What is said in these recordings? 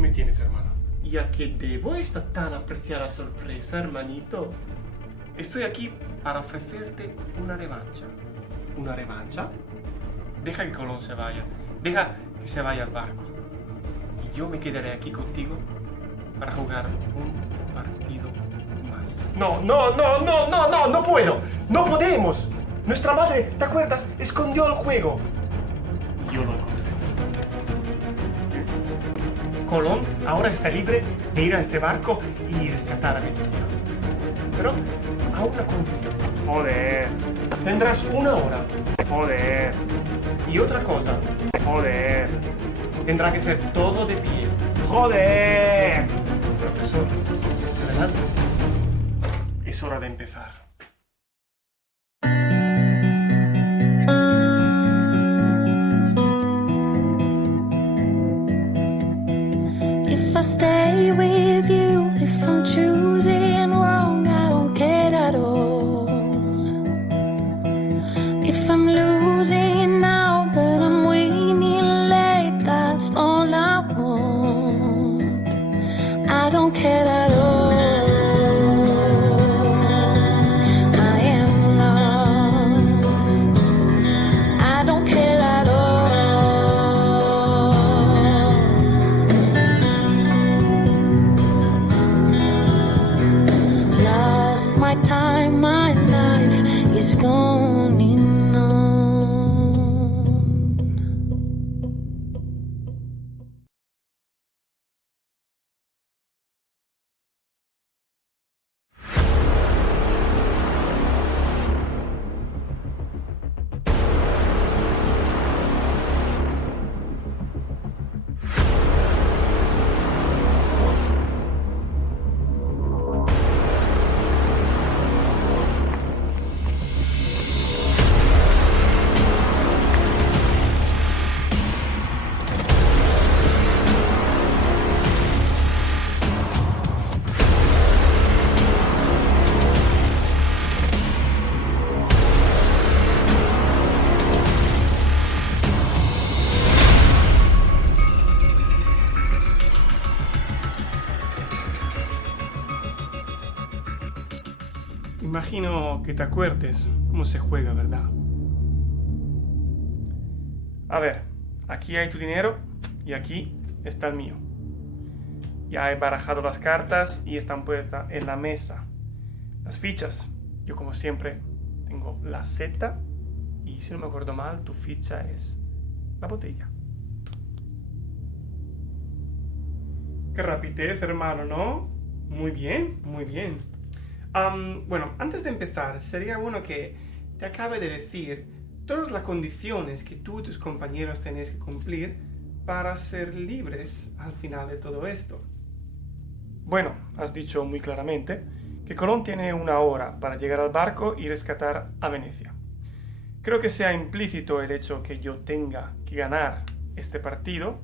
Aquí me tienes, hermano. ¿Y a qué debo esta tan apreciada sorpresa, hermanito? Estoy aquí para ofrecerte una revancha. ¿Una revancha? Deja que Colón se vaya. Deja que se vaya al barco. Y yo me quedaré aquí contigo para jugar un partido más. No, no, no, no, no, no, no puedo. No podemos. Nuestra madre, ¿te acuerdas? Escondió el juego. Y yo lo encontré. Colón ahora está libre de ir a este barco y rescatar a Venecia. Pero a una condición. Joder, Tendrás una hora. joder, Y otra cosa, joder, tendrá que ser todo de pie. joder. Profesor, adelante. Es hora de empezar. If I stay with you, if I'm choosing wrong, I don't care at all. If I'm losing now, but I'm winning late, that's all I want. I don't care at all. I am lost. I don't care at all. Lost my time, my life is going on. Imagino que te acuerdes cómo se juega, ¿verdad? A ver, aquí hay tu dinero y aquí está el mío. Ya he barajado las cartas y están puestas en la mesa. Las fichas, yo como siempre tengo la Z y si no me acuerdo mal, tu ficha es la botella. Qué rapidez, hermano, ¿no? Muy bien, muy bien. Bueno, antes de empezar, sería bueno que te acabe de decir todas las condiciones que tú y tus compañeros tenéis que cumplir para ser libres al final de todo esto. Bueno, has dicho muy claramente que Colón tiene una hora para llegar al barco y rescatar a Venecia. Creo que sea implícito el hecho que yo tenga que ganar este partido.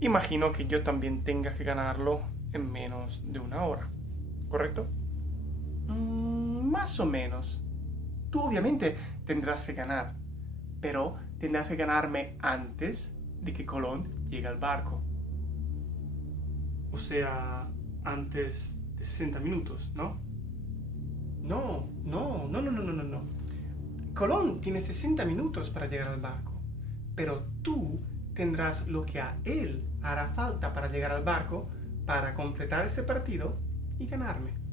Imagino que yo también tenga que ganarlo en menos de una hora, ¿correcto? Más o menos. Tú obviamente tendrás que ganar, pero tendrás que ganarme antes de que Colón llegue al barco. O sea, antes de 60 minutos, ¿no? No. Colón tiene 60 minutos para llegar al barco, pero tú tendrás lo que a él hará falta para llegar al barco para completar este partido y ganarme.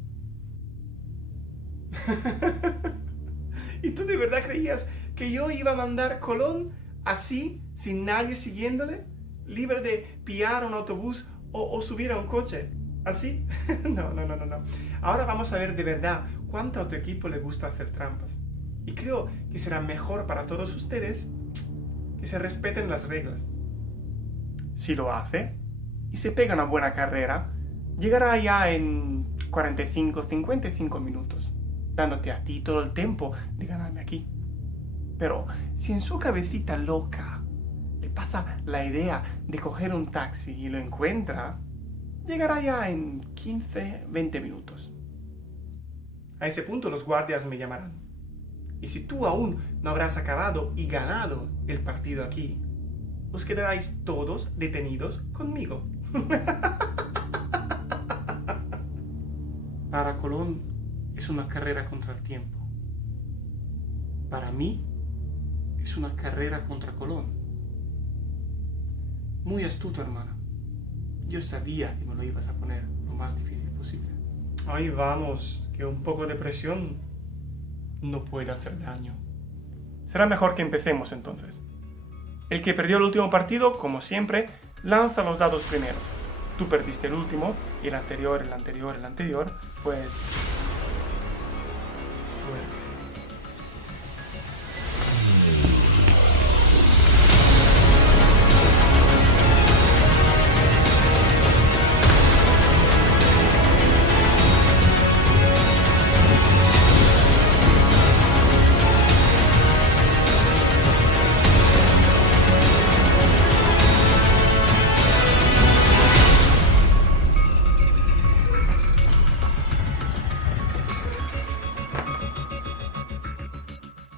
¿Y tú de verdad creías que yo iba a mandar Colón así, sin nadie siguiéndole? ¿Libre de pillar un autobús o subir a un coche? ¿Así? No. Ahora vamos a ver de verdad cuánto a tu equipo le gusta hacer trampas. Y creo que será mejor para todos ustedes que se respeten las reglas. Si lo hace y se pega una buena carrera, llegará ya en 45-55 minutos, dándote a ti todo el tiempo de ganarme aquí. Pero si en su cabecita loca le pasa la idea de coger un taxi y lo encuentra, llegará ya en 15-20 minutos. A ese punto los guardias me llamarán. Y si tú aún no habrás acabado y ganado el partido aquí, os quedaréis todos detenidos conmigo. Para Colón es una carrera contra el tiempo. Para mí es una carrera contra Colón. Muy astuto, hermana. Yo sabía que me lo ibas a poner lo más difícil posible. Ahí vamos, que un poco de presión no puede hacer daño. Será mejor que empecemos entonces. El que perdió el último partido, como siempre, lanza los dados primero. Tú perdiste el último, y el anterior, pues... suerte.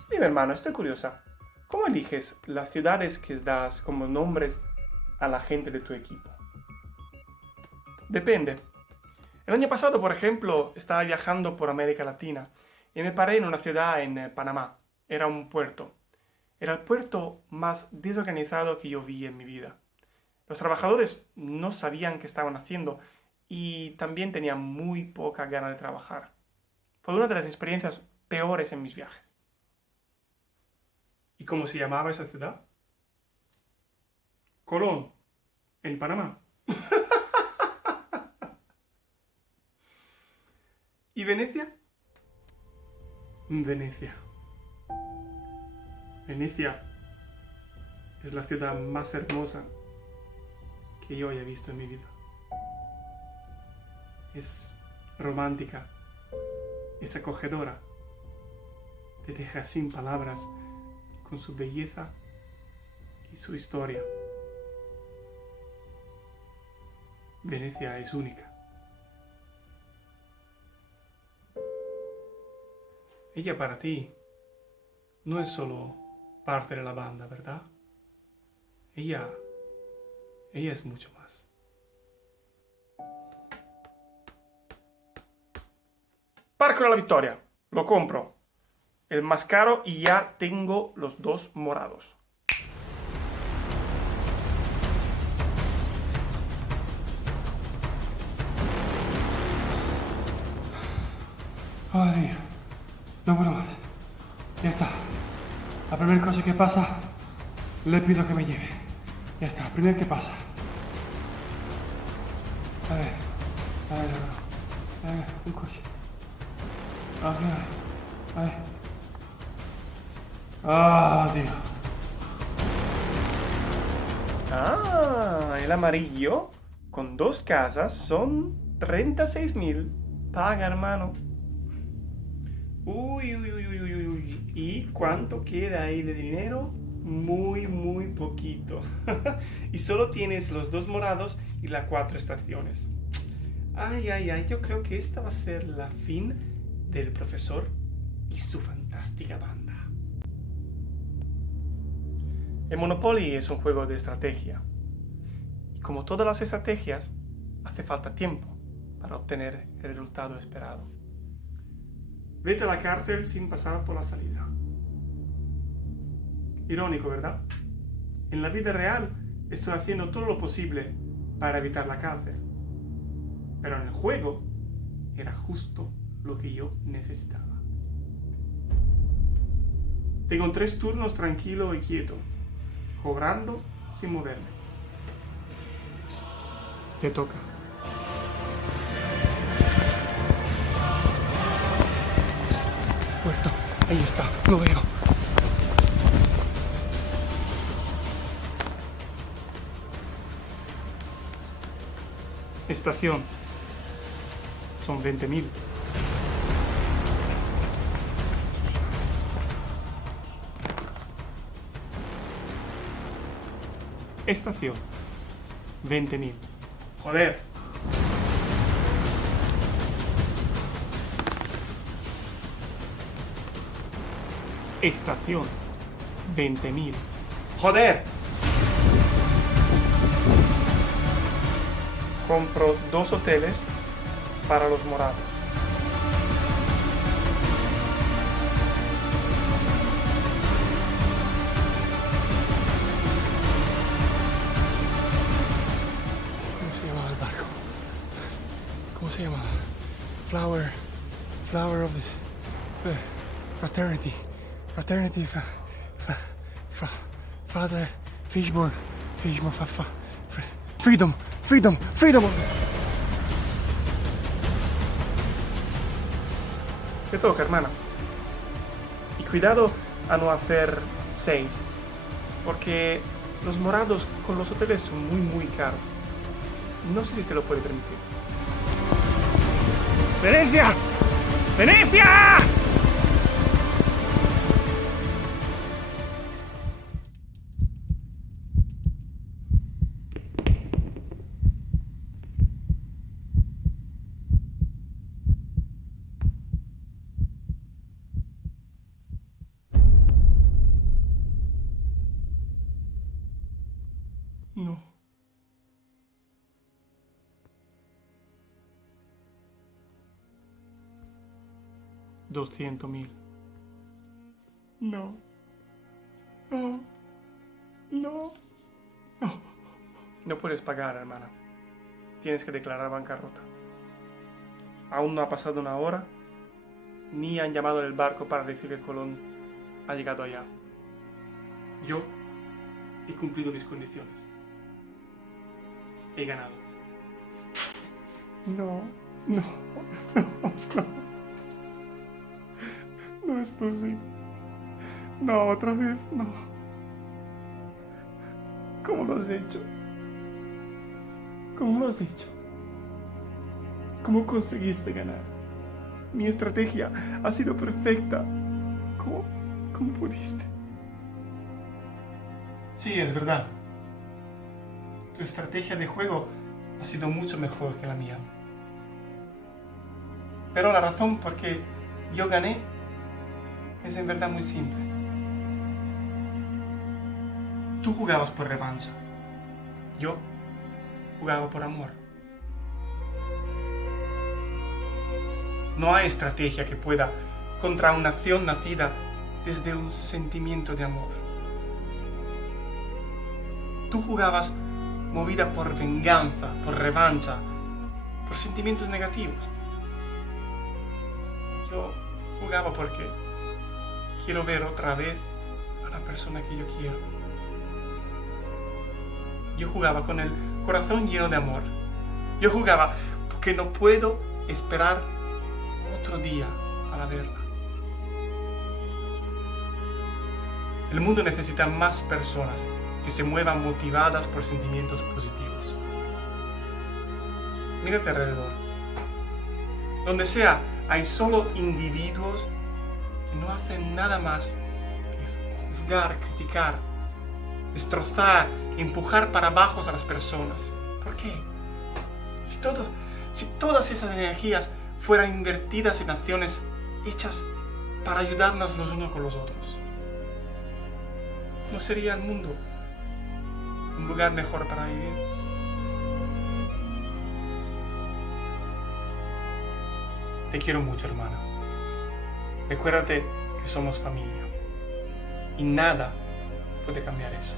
Dime, hermano, estoy curiosa. ¿Cómo eliges las ciudades que das como nombres a la gente de tu equipo? Depende. El año pasado, por ejemplo, estaba viajando por América Latina y me paré en una ciudad en Panamá. Era un puerto. Era el puerto más desorganizado que yo vi en mi vida. Los trabajadores no sabían qué estaban haciendo y también tenían muy poca gana de trabajar. Fue una de las experiencias peores en mis viajes. ¿Y cómo se llamaba esa ciudad? Colón, en Panamá. ¿Y Venecia? Venecia. Venecia es la ciudad más hermosa que yo haya visto en mi vida. Es romántica, es acogedora, te deja sin palabras con su belleza y su historia. Venecia es única. Ella para ti no es solo parte de la banda, ¿verdad? Ella es mucho más. Parco de la Victoria, lo compro. El más caro y ya tengo los dos morados. Madre mía, no puedo más. Ya está. La primera cosa que pasa, le pido que me lleve. Ya está, primero que pasa. A ver, un coche. A ver. Ah, tío. Ah, el amarillo con dos casas son 36.000. Paga, hermano. Uy. ¿Y cuánto queda ahí de dinero? Muy poquito. Y solo tienes los dos morados y las 4 estaciones. Ay, yo creo que esta va a ser la fin del profesor y su fantástica banda. El Monopoly es un juego de estrategia. Y como todas las estrategias, hace falta tiempo para obtener el resultado esperado. Vete a la cárcel sin pasar por la salida. Irónico, ¿verdad? En la vida real estoy haciendo todo lo posible para evitar la cárcel. Pero en el juego era justo lo que yo necesitaba. Tengo 3 turnos tranquilo y quieto, cobrando sin moverme. Te toca. Puerto, ahí está, lo veo. Estación. Son 20.000. Estación. 20.000. Joder. Estación. 20.000. Joder. compro 2 hoteles para los morados. ¿Cómo se llamaba el barco? ¿Cómo se llamaba? Flower of the Fraternity. Father Fishburne. Freedom. Te toca, hermana. Y cuidado a no hacer 6, porque los morados con los hoteles son muy caros. No sé si te lo puede permitir. ¡Venecia! ¡Venecia! No. $200,000. No. No puedes pagar, hermana. Tienes que declarar bancarrota. Aún no ha pasado una hora, ni han llamado en el barco para decir que Colón ha llegado allá. Yo he cumplido mis condiciones. He ganado. No es posible. No, otra vez, no. ¿Cómo lo has hecho? ¿Cómo lo has hecho? ¿Cómo conseguiste ganar? Mi estrategia ha sido perfecta. ¿Cómo pudiste? Sí, es verdad. Tu estrategia de juego ha sido mucho mejor que la mía. Pero la razón por qué yo gané es en verdad muy simple. Tú jugabas por revancha. Yo jugaba por amor. No hay estrategia que pueda contra una nación nacida desde un sentimiento de amor. Tú jugabas movida por venganza, por revancha, por sentimientos negativos. Yo jugaba porque quiero ver otra vez a la persona que yo quiero. Yo jugaba con el corazón lleno de amor. Yo jugaba porque no puedo esperar otro día para verla. El mundo necesita más personas que se muevan motivadas por sentimientos positivos. Mírate alrededor. Donde sea, hay solo individuos que no hacen nada más que juzgar, criticar, destrozar, empujar para abajo a las personas. ¿Por qué? Si todas esas energías fueran invertidas en acciones hechas para ayudarnos los unos con los otros, ¿no sería el mundo un lugar mejor para vivir? Te quiero mucho, hermana. Recuérdate que somos familia y nada puede cambiar eso.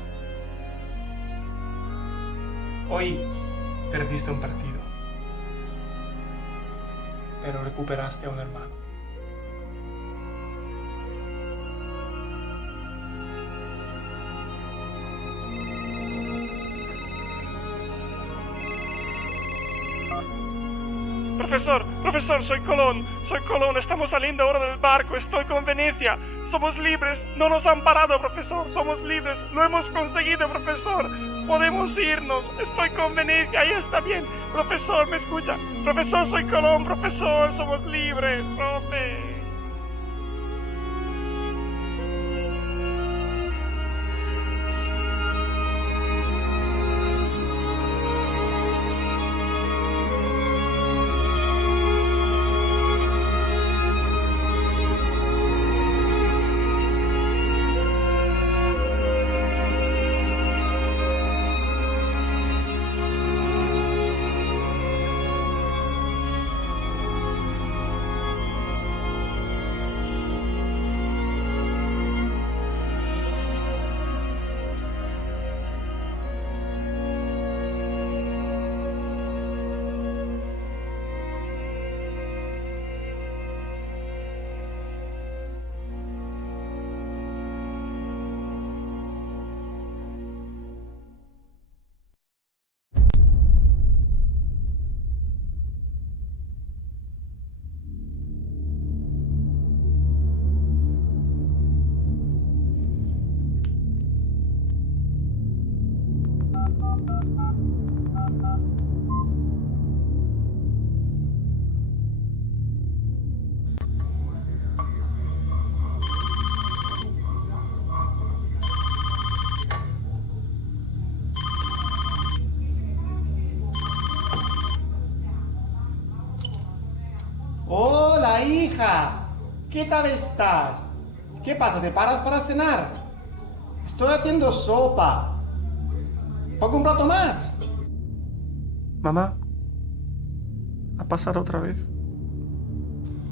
Hoy perdiste un partido, pero recuperaste a un hermano. Profesor, soy Colón, estamos saliendo ahora del barco, estoy con Venecia, somos libres, no nos han parado, profesor, somos libres, lo hemos conseguido, profesor, podemos irnos, estoy con Venecia, ahí está bien, profesor, ¿me escucha? Profesor, soy Colón, profesor, somos libres, profe. Anda, hija. ¿Qué tal estás? ¿Qué pasa? ¿Te paras para cenar? Estoy haciendo sopa. ¿Pongo un plato más? Mamá, ¿ha pasado otra vez?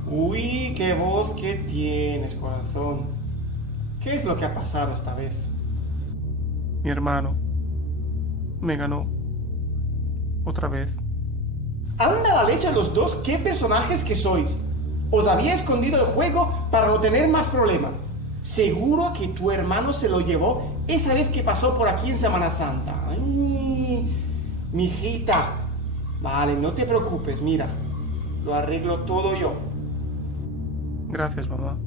Uy, qué voz que tienes, corazón. ¿Qué es lo que ha pasado esta vez? Mi hermano me ganó. Otra vez. Anda la leche a los dos, qué personajes que sois. Os había escondido el juego para no tener más problemas. Seguro que tu hermano se lo llevó esa vez que pasó por aquí en Semana Santa. Ay, mijita. Vale, no te preocupes, mira. Lo arreglo todo yo. Gracias, mamá.